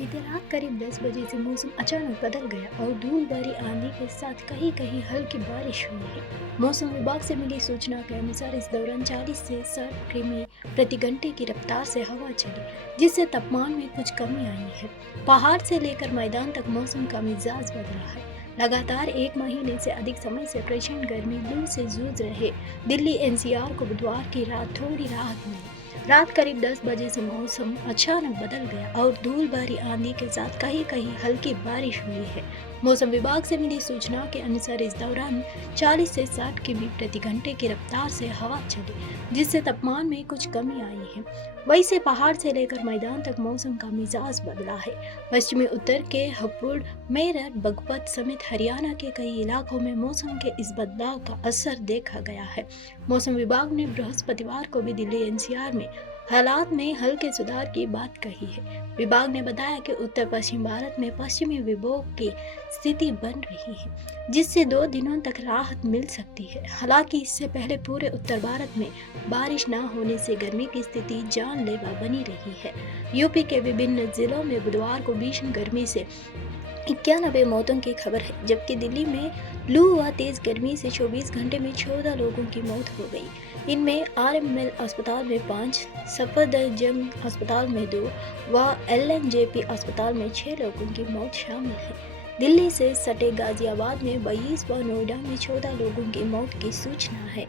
बीती रात करीब 10 बजे से मौसम अचानक बदल गया और धूल भरी आंधी के साथ कहीं कहीं हल्की बारिश हुई है। मौसम विभाग से मिली सूचना के अनुसार इस दौरान 40 से 60 किमी प्रति घंटे की रफ्तार से हवा चली, जिससे तापमान में कुछ कमी आई है। पहाड़ से लेकर मैदान तक मौसम का मिजाज बदला है। लगातार एक महीने से अधिक समय से प्रचंड गर्मी लू से जूझ रहे दिल्ली एनसीआर को बुधवार की रात थोड़ी राहत मिली। रात करीब 10 बजे से मौसम अचानक बदल गया और धूल भरी आंधी के साथ कहीं कहीं हल्की बारिश हुई है। मौसम विभाग से मिली सूचना के अनुसार इस दौरान 40 से 60 किमी प्रति घंटे की रफ्तार से हवा चली, जिससे तापमान में कुछ कमी आई है। वैसे पहाड़ से लेकर मैदान तक मौसम का मिजाज बदला है। पश्चिमी उत्तर के हापुड़, मेरठ, बागपत समेत हरियाणा के कई इलाकों में मौसम के इस बदलाव का असर देखा गया है। मौसम विभाग ने बृहस्पतिवार को भी दिल्ली एनसीआर में हालात में हल्के सुधार की बात कही है। विभाग ने बताया कि उत्तर पश्चिम भारत में पश्चिमी विक्षोभ की स्थिति बन रही है, जिससे 2 दिनों तक राहत मिल सकती है। हालांकि इससे पहले पूरे उत्तर भारत में बारिश न होने से गर्मी की स्थिति जानलेवा बनी रही है। यूपी के विभिन्न जिलों में बुधवार को भीषण गर्मी से 91 मौतों की खबर है, जबकि दिल्ली में लू व तेज गर्मी से 24 घंटे में 14 लोगों की मौत हो गई। इनमें आरएमएल अस्पताल में 5, सफदरजंग अस्पताल में 2 व एलएनजेपी अस्पताल में 6 लोगों की मौत शामिल है। दिल्ली से सटे गाजियाबाद में 22 व नोएडा में 14 लोगों की मौत की सूचना है।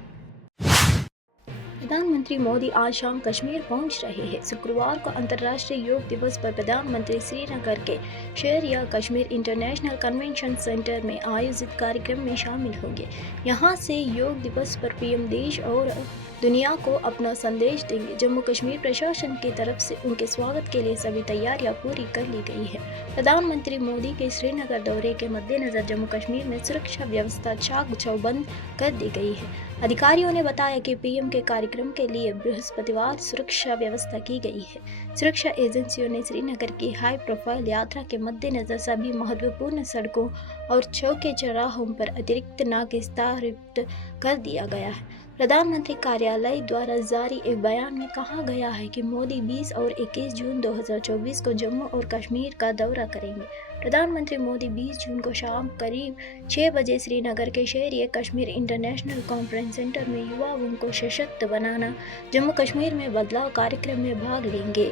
प्रधानमंत्री मोदी आज शाम कश्मीर पहुंच रहे हैं। शुक्रवार को अंतर्राष्ट्रीय योग दिवस पर प्रधानमंत्री श्रीनगर के शेर-ए कश्मीर इंटरनेशनल कन्वेंशन सेंटर में आयोजित कार्यक्रम में शामिल होंगे। यहां से योग दिवस पर पीएम देश और दुनिया को अपना संदेश देंगे। जम्मू कश्मीर प्रशासन की तरफ से उनके स्वागत के लिए सभी तैयारियां पूरी कर ली गई है। प्रधानमंत्री मोदी के श्रीनगर दौरे के मद्देनजर जम्मू कश्मीर में सुरक्षा व्यवस्था चाक चौबंद कर दी गई है। अधिकारियों ने बताया कि पीएम के कार्यक्रम के लिए बृहस्पतिवार सुरक्षा व्यवस्था की गई है। सुरक्षा एजेंसियों ने श्रीनगर की हाई प्रोफाइल यात्रा के मद्देनजर सभी महत्वपूर्ण सड़कों और चौके चौराहों पर अतिरिक्त नाके स्थापित कर दिया गया है। प्रधानमंत्री कार्यालय द्वारा जारी एक बयान में कहा गया है कि मोदी 20 और 21 जून 2024 को जम्मू और कश्मीर का दौरा करेंगे। प्रधानमंत्री मोदी 20 जून को शाम करीब 6 बजे श्रीनगर के शेर-ए कश्मीर इंटरनेशनल कॉन्फ्रेंस सेंटर में युवाओं को सशक्त बनाना जम्मू कश्मीर में बदलाव कार्यक्रम में भाग लेंगे।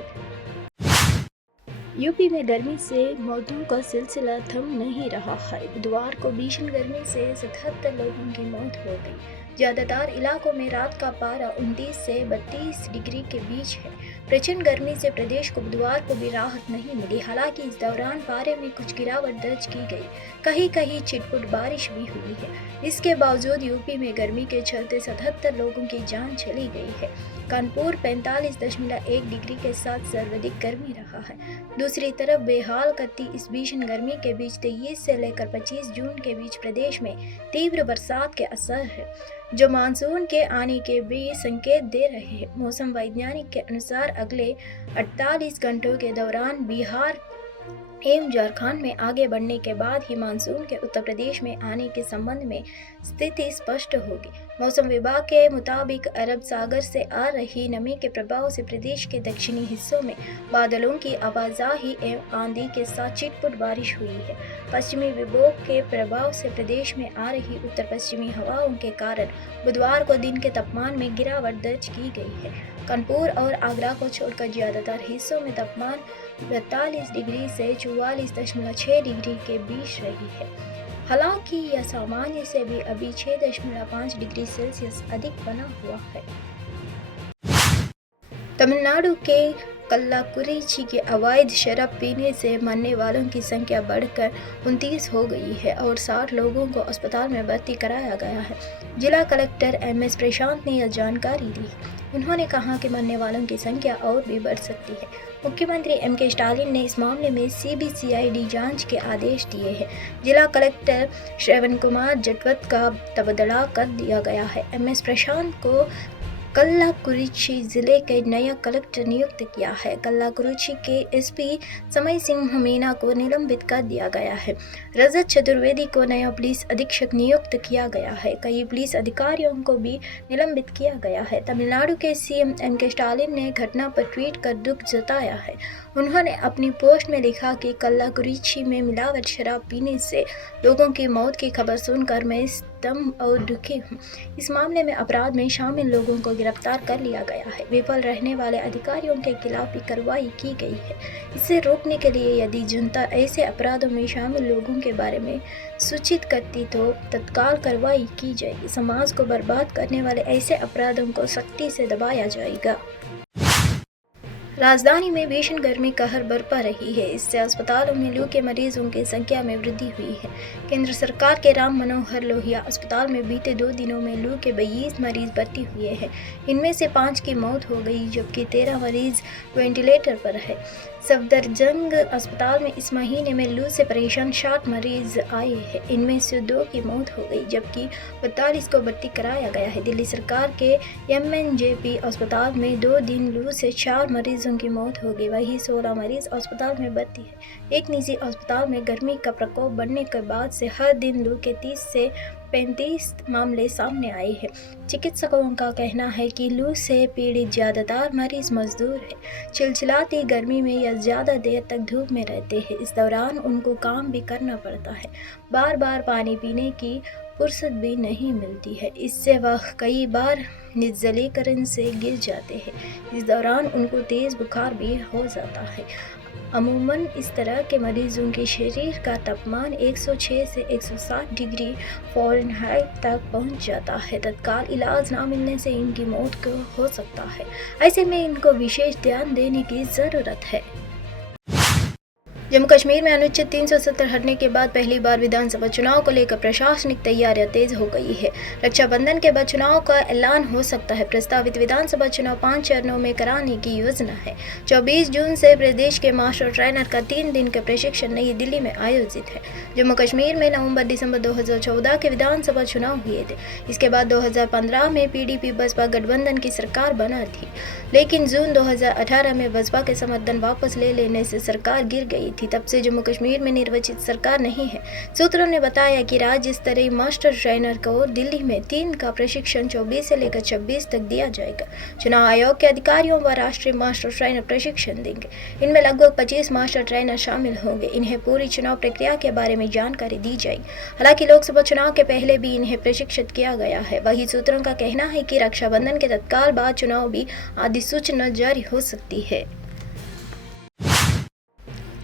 यूपी में गर्मी से मौतों का सिलसिला थम नहीं रहा है। बुधवार को भीषण गर्मी से 77 लोगों की मौत हो गई। ज्यादातर इलाकों में रात का पारा 29 से 32 डिग्री के बीच है। प्रचंड गर्मी से प्रदेश को बुधवार को भी राहत नहीं मिली। हालांकि इस दौरान पारे में कुछ गिरावट दर्ज की गई। कहीं कहीं छिटपुट बारिश भी हुई है। इसके बावजूद यूपी में गर्मी के चलते 77 लोगों की जान चली गई है। कानपुर 45.1 डिग्री के साथ सर्वाधिक गर्मी रहा है। दूसरी तरफ बेहाल करती इस भीषण गर्मी के बीच 23 से लेकर 25 जून के बीच प्रदेश में तीव्र बरसात के असर है, जो मानसून के आने के भी संकेत दे रहे हैं। मौसम वैज्ञानिक के अनुसार अगले 48 घंटों के दौरान बिहार एवं झारखंड में आगे बढ़ने के बाद ही मानसून के उत्तर प्रदेश में आने के संबंध में स्थिति स्पष्ट होगी। मौसम विभाग के मुताबिक अरब सागर से आ रही नमी के प्रभाव से प्रदेश के दक्षिणी हिस्सों में बादलों की आवाजाही एवं आंधी के साथ छिटपुट बारिश हुई है। पश्चिमी विक्षोभ के प्रभाव से प्रदेश में आ रही उत्तर पश्चिमी हवाओं के कारण बुधवार को दिन के तापमान में गिरावट दर्ज की गई है। कानपुर और आगरा को छोड़कर ज्यादातर हिस्सों में तापमान 42 डिग्री से 44.6 डिग्री के बीच रही है। हालांकि यह सामान्य से भी अभी 6.5 डिग्री सेल्सियस अधिक बना हुआ है। तमिलनाडु के कल्लाकुरिची के अवैध शराब पीने से मरने वालों की संख्या बढ़कर 29 हो गई है और 60 लोगों को अस्पताल में भर्ती कराया गया है। जिला कलेक्टर एमएस प्रशांत ने यह जानकारी दी। उन्होंने कहा कि मरने वालों की संख्या और भी बढ़ सकती है। मुख्यमंत्री एमके स्टालिन ने इस मामले में सीबीसीआईडी जांच के आदेश दिए हैं। जिला कलेक्टर श्रवण कुमार जटवत का तबादला कर दिया गया है। एमएस प्रशांत को कल्लाकुरिची जिले के नया कलेक्टर नियुक्त किया है। कल्लाकुरिची के एसपी समय सिंह मीना को निलंबित कर दिया गया है। रजत चतुर्वेदी को नया पुलिस अधीक्षक नियुक्त किया गया है। कई पुलिस अधिकारियों को भी निलंबित किया गया है। तमिलनाडु के सीएम एम.के. स्टालिन ने घटना पर ट्वीट कर दुख जताया है। उन्होंने अपनी पोस्ट में लिखा कि कल्लाकुरिची में मिलावट शराब पीने से लोगों की मौत की खबर सुनकर मैं स्तंभ और दुखी हूँ। इस मामले में अपराध में शामिल लोगों को गिरफ्तार कर लिया गया है। विफल रहने वाले अधिकारियों के खिलाफ भी कार्रवाई की गई है। इसे रोकने के लिए यदि जनता ऐसे अपराधों में शामिल लोगों के बारे में सूचित करती तो तत्काल कार्रवाई की जाएगी। समाज को बर्बाद करने वाले ऐसे अपराधों को सख्ती से दबाया जाएगा। राजधानी में भीषण गर्मी कहर बरपा रही है। इससे अस्पतालों में लू के मरीजों की संख्या में वृद्धि हुई है। केंद्र सरकार के राम मनोहर लोहिया अस्पताल में बीते 2 दिनों में लू के 22 मरीज भर्ती हुए हैं। इनमें से 5 की मौत हो गई, जबकि 13 मरीज वेंटिलेटर पर है। सफदरजंग अस्पताल में इस महीने में लू से परेशान 60 मरीज आए हैं। इनमें से 2 की मौत हो गई, जबकि 42 को भर्ती कराया गया है। दिल्ली सरकार के MNJP अस्पताल में 2 दिन लू से 4 मरीजों की मौत हो गई, वहीं 16 मरीज अस्पताल में भर्ती है। एक निजी अस्पताल में गर्मी का प्रकोप बढ़ने के बाद से हर दिन लू के 30 से 35 मामले सामने आए हैं। चिकित्सकों का कहना है कि लू से पीड़ित ज़्यादातर मरीज मजदूर हैं। चिलचिलाती गर्मी में या ज़्यादा देर तक धूप में रहते हैं। इस दौरान उनको काम भी करना पड़ता है। बार बार पानी पीने की फुर्सत भी नहीं मिलती है। इससे वह कई बार निर्जलीकरण से गिर जाते हैं। इस दौरान उनको तेज़ बुखार भी हो जाता है। अमूमन इस तरह के मरीजों के शरीर का तापमान 106 से 107 डिग्री फ़ारेनहाइट तक पहुंच जाता है। तत्काल इलाज ना मिलने से इनकी मौत को हो सकता है। ऐसे में इनको विशेष ध्यान देने की ज़रूरत है। जम्मू कश्मीर में अनुच्छेद 370 हटने के बाद पहली बार विधानसभा चुनाव को लेकर प्रशासनिक तैयारियां तेज हो गई है। रक्षाबंधन के बाद चुनाव का ऐलान हो सकता है। प्रस्तावित विधानसभा चुनाव 5 चरणों में कराने की योजना है। 24 जून से प्रदेश के मास्टर ट्रेनर का 3 दिन का प्रशिक्षण नई दिल्ली में आयोजित है। जम्मू कश्मीर में नवंबर-दिसंबर 2014 के विधानसभा चुनाव हुए थे। इसके बाद 2015 में PDP बसपा गठबंधन की सरकार बना थी, लेकिन जून 2018 में बसपा के समर्थन वापस ले लेने से सरकार गिर गई थी। तब से जम्मू कश्मीर में निर्वाचित सरकार नहीं है। सूत्रों ने बताया कि राज्य स्तरीय मास्टर ट्रेनर को दिल्ली में 3 का प्रशिक्षण 24 से लेकर 26 तक दिया जाएगा। चुनाव आयोग के अधिकारियों व राष्ट्रीय मास्टर ट्रेनर प्रशिक्षण देंगे। इनमें लगभग 25 मास्टर ट्रेनर शामिल होंगे। इन्हें पूरी चुनाव प्रक्रिया के बारे में जानकारी दी जाएगी। हालांकि लोकसभा चुनाव के पहले भी इन्हें प्रशिक्षित किया गया है। वही सूत्रों का कहना है कि रक्षाबंधन के तत्काल बाद चुनाव भी अधिसूचना जारी हो सकती है।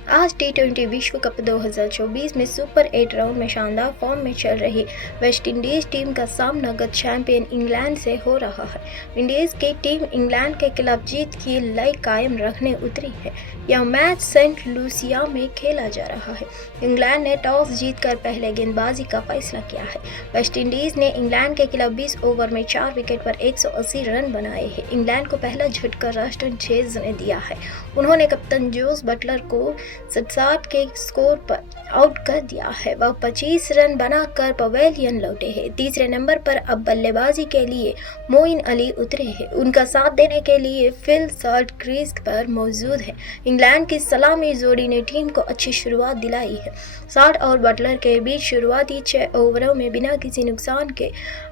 आज T20 विश्व कप 2024 में सुपर 8 राउंड में शानदार फॉर्म में चल रही वेस्टइंडीज टीम का सामना गत चैंपियन इंग्लैंड से हो रहा है। विंडीज की टीम इंग्लैंड के खिलाफ जीत की लय कायम रखने उतरी है। यह मैच सेंट लूसिया में खेला जा रहा है। इंग्लैंड ने टॉस जीतकर पहले गेंदबाजी का फैसला किया है। वेस्टइंडीज ने इंग्लैंड के खिलाफ 20 ओवर में 4 विकेट पर 180 रन बनाए हैं। इंग्लैंड को पहला झटका रास्टन चेज ने दिया है। उन्होंने कप्तान जोस बटलर को 67 के स्कोर पर आउट कर दिया है। वह 25 रन बनाकर पवेलियन लौटे हैं। तीसरे नंबर पर अब बल्लेबाजी के लिए मोइन अली उतरे हैं। उनका साथ देने के लिए फिल सॉल्ट क्रीज पर मौजूद है। इंग्लैंड की सलामी जोड़ी ने टीम को अच्छी शुरुआत दिलाई है। सॉल्ट और बटलर के बीच शुरुआती 6 ओवरों में बिना किसी नुकसान के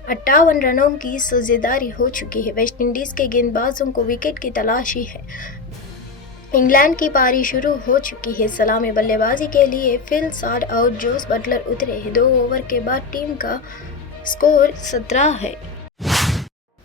58 रनों की साझेदारी हो चुकी है। वेस्टइंडीज के गेंदबाजों को विकेट की तलाशी है। इंग्लैंड की पारी शुरू हो चुकी है। सलामी बल्लेबाजी के लिए फिल सॉल्ट और जोस बटलर उतरे हैं। 2 ओवर के बाद टीम का स्कोर 17 है।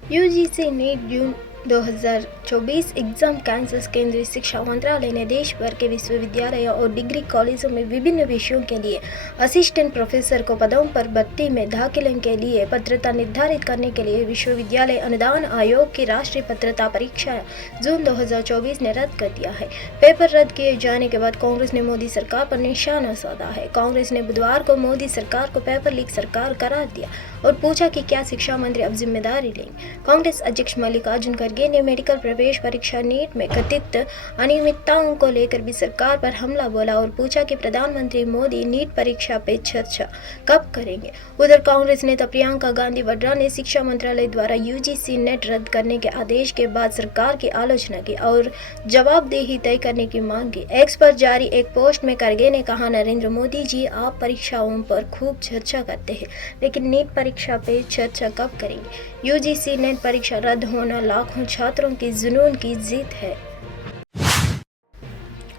UGC नीट जून 2024 एग्जाम कैंसल्स। केंद्रीय शिक्षा मंत्रालय ने देश भर के विश्वविद्यालयों और डिग्री कॉलेजों में विभिन्न विषयों के लिए असिस्टेंट प्रोफेसर को पदों पर भर्ती में दाखिले के लिए पात्रता निर्धारित करने के लिए विश्वविद्यालय अनुदान आयोग की राष्ट्रीय पात्रता परीक्षा जून 2024 ने रद्द कर दिया है। पेपर रद्द किए जाने के बाद कांग्रेस ने मोदी सरकार पर निशाना साधा है। कांग्रेस ने बुधवार को मोदी सरकार को पेपर लीक सरकार करार दिया और पूछा कि क्या शिक्षा मंत्री अब जिम्मेदारी लेंगे। कांग्रेस अध्यक्ष मल्लिकार्जुन खड़गे ने मेडिकल प्रवेश परीक्षा नीट में कथित अनियमितताओं को लेकर भी सरकार पर हमला बोला और पूछा कि प्रधानमंत्री मोदी नीट परीक्षा पे चर्चा कब करेंगे। उधर कांग्रेस नेता प्रियंका गांधी वड्रा ने शिक्षा मंत्रालय द्वारा यूजीसी नेट रद्द करने के आदेश के बाद सरकार की आलोचना की और जवाबदेही तय करने की मांग की। एक्स पर जारी एक पोस्ट में खड़गे ने कहा, नरेंद्र मोदी जी आप परीक्षाओं पर खूब चर्चा करते हैं, लेकिन नीट परीक्षा पे चर्चा कब करेंगे। यूजीसी नेट परीक्षा रद्द होना लाखों छात्रों की जुनून की जीत है।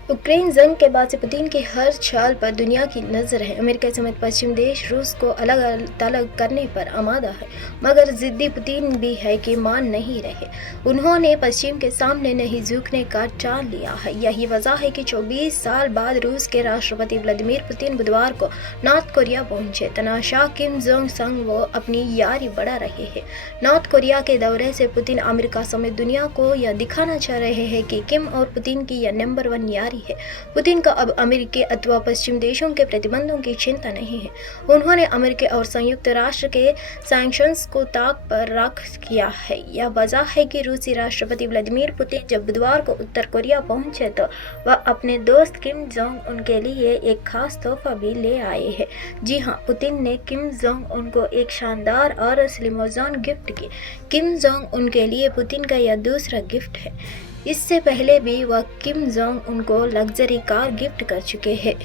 यूक्रेन जंग के बाद से पुतिन की हर चाल पर दुनिया की नज़र है। अमेरिका समेत पश्चिम देश रूस को अलग थलग करने पर आमादा है, मगर जिद्दी पुतिन भी है कि मान नहीं रहे। उन्होंने पश्चिम के सामने नहीं झुकने का ठान लिया है। यही वजह है कि 24 साल बाद रूस के राष्ट्रपति व्लादिमीर पुतिन बुधवार को नॉर्थ कोरिया पहुंचे। तानाशाह किम जोंग संग वो अपनी यारी बढ़ा रहे हैं। नॉर्थ कोरिया के दौरे से पुतिन अमेरिका समेत दुनिया को यह दिखाना चाह रहे हैं कि किम और पुतिन की यह नंबर 1 यारी है। पुतिन का अब अमेरिकी अथवा पश्चिम देशों के प्रतिबंधों की चिंता नहीं है। उन्होंने अमेरिका और संयुक्त राष्ट्र के सैंक्शंस को ताक पर रख किया है। यह वजह है कि रूसी राष्ट्रपति व्लादिमीर पुतिन जब बुधवार को उत्तर कोरिया पहुंचे तो वह अपने दोस्त किम जोंग उन के लिए एक खास तोहफा भी ले आए हैं। जी हां, पुतिन ने किम जोंग उन को एक शानदार और लिमोज़िन गिफ्ट की। किम जोंग उन के लिए पुतिन का यह दूसरा गिफ्ट है। इससे पहले भी वह किम जोंग उनको लग्जरी कार गिफ्ट कर चुके हैं।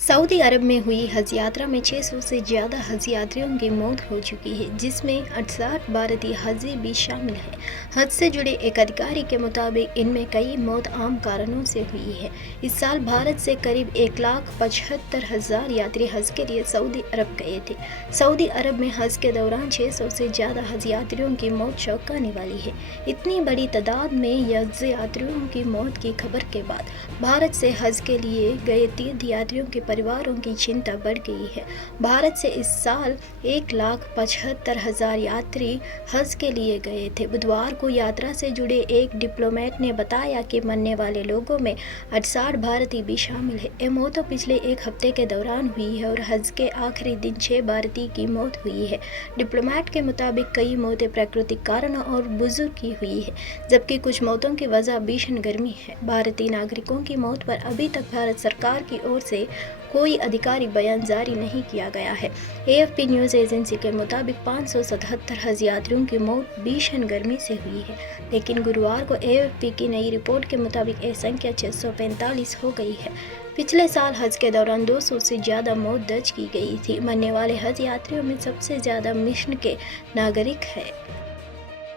सऊदी अरब में हुई हज यात्रा में 600 से ज़्यादा हज यात्रियों की मौत हो चुकी है, जिसमें 68 भारतीय हाजी भी शामिल हैं। हज से जुड़े एक अधिकारी के मुताबिक इनमें कई मौत आम कारणों से हुई है। इस साल भारत से करीब 1,75,000 यात्री हज के लिए सऊदी अरब गए थे। सऊदी अरब में हज के दौरान 600 से ज़्यादा हज यात्रियों की मौत चौंकाने वाली है। इतनी बड़ी तादाद में हज यात्रियों की मौत की खबर के बाद भारत से हज के लिए गए तीर्थ यात्रियों के परिवारों की चिंता बढ़ गई है। भारत से इस साल 1,75,000 यात्री हज के लिए गए थे। बुधवार को यात्रा से जुड़े एक डिप्लोमेट ने बताया कि मरने वाले लोगों में 68 भारतीय भी शामिल है। ये मौत पिछले एक हफ्ते के दौरान हुई है और हज के आखिरी दिन 6 भारतीय की मौत हुई है। डिप्लोमेट के मुताबिक कई मौतें प्राकृतिक कारणों और बुजुर्ग की हुई है, जबकि कुछ मौतों की वजह भीषण गर्मी है। भारतीय नागरिकों की मौत पर अभी तक भारत सरकार की ओर से कोई आधिकारिक बयान जारी नहीं किया गया है। AFP न्यूज़ एजेंसी के मुताबिक 577 हज यात्रियों की मौत भीषण गर्मी से हुई है, लेकिन गुरुवार को AFP की नई रिपोर्ट के मुताबिक यह संख्या 645 हो गई है। पिछले साल हज के दौरान 200 से ज़्यादा मौत दर्ज की गई थी। मरने वाले हज यात्रियों में सबसे ज़्यादा मिस्र के नागरिक हैं।